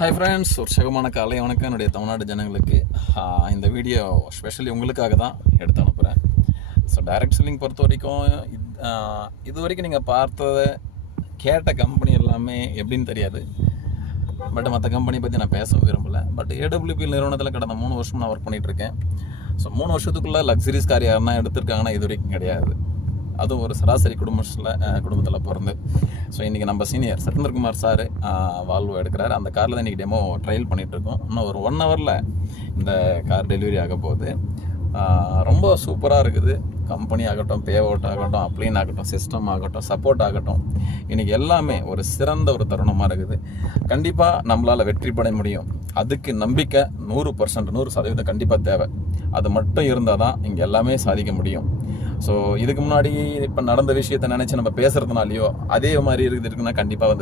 Hi friends, உற்சாகமான காலை வணக்கம் என்னுடைய தமிழ்நாடு ஜனங்களுக்கு. இந்த வீடியோ ஸ்பெஷலி உங்களுக்காக தான் எடுத்து அனுப்புகிறேன். ஸோ டைரக்ட் செல்லிங் பொறுத்த வரைக்கும் இது வரைக்கும் நீங்கள் பார்த்ததை கேட்ட கம்பெனி எல்லாமே எப்படின்னு தெரியாது. பட் மற்ற கம்பெனி பற்றி நான் பேச விரும்பலை. பட் ஏடபிள்யூபி நிறுவனத்தில் கடந்த 3 வருஷம் நான் ஒர்க் பண்ணிகிட்ருக்கேன். ஸோ 3 வருஷத்துக்குள்ளே லக்ஸரிஸ் கார் யாருன்னா எடுத்திருக்காங்கன்னா இது வரைக்கும் கிடையாது. அதுவும் ஒரு சராசரி குடும்பத்தில் பிறந்து. ஸோ இன்றைக்கி நம்ம சீனியர் சத்யேந்திரகுமார் சார் வால்வோ எடுக்கிறாரு. அந்த காரில் தான் இன்றைக்கி டெமோ ட்ரையல் பண்ணிகிட்ருக்கோம். இன்னும் ஒரு 1 ஹவரில் இந்த கார் டெலிவரி ஆக போகுது. ரொம்ப சூப்பராக இருக்குது. கம்பெனி ஆகட்டும், பே அவுட் ஆகட்டும், அப்ளைன் ஆகட்டும், சிஸ்டம் ஆகட்டும், சப்போர்ட் ஆகட்டும், இன்றைக்கி எல்லாமே ஒரு சிறந்த ஒரு தருணமாக இருக்குது. கண்டிப்பாக நம்மளால் வெற்றி பெற முடியும். அதுக்கு நம்பிக்கை 100% கண்டிப்பாக தேவை. அது மட்டும் இருந்தால் தான் இங்கே எல்லாமே சாதிக்க முடியும். ஸோ இதுக்கு முன்னாடி இப்போ நடந்த விஷயத்தை நினச்சி நம்ம பேசுகிறதுனாலையோ அதே மாதிரி இருக்குதுன்னா கண்டிப்பாக வந்து